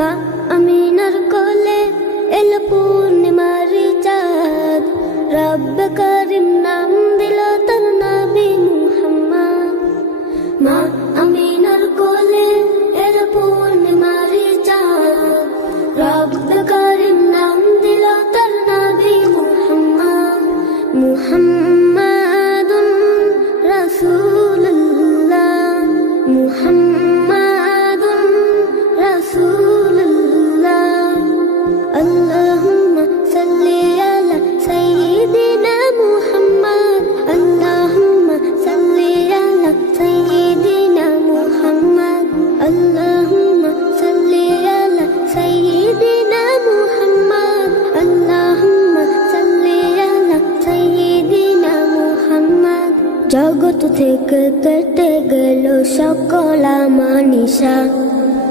মা আমিনার কোলে এলো পূর্ণিমারি চাঁদ। রব করিম নাম দিল তার নবী মুহাম্মদ। মা আমিনার কোলে এলো পূর্ণিমারি চাঁদ। রব করিম নাম দিল তার নবী মুহাম্মদ। মুহাম্মাদুন রাসূলুল্লাহ। মুহাম্মদ জগৎ থেকে কেটে গেল সকল মানিসা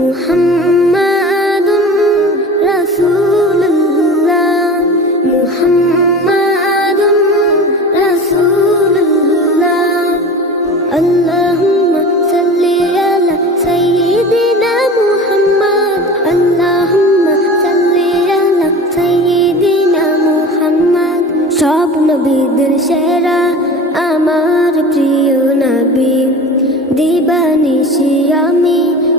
মুহাম্মাদুন রাসূলুল্লাহ মুহাম্মাদুন রাসূলুল্লাহ। আল্লাহুম্মা সাল্লি আলা সাইয়্যিদিনা মুহাম্মাদ, আল্লাহুম্মা সাল্লি আলা সাইয়্যিদিনা মুহাম্মাদ। আমার প্রিয় নবী, দিবানিশি আমি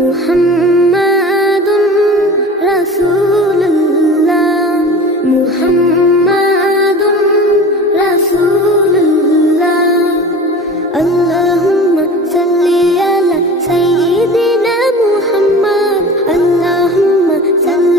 محمد رسول الله محمد رسول الله اللهم صل على سيدنا محمد اللهم صل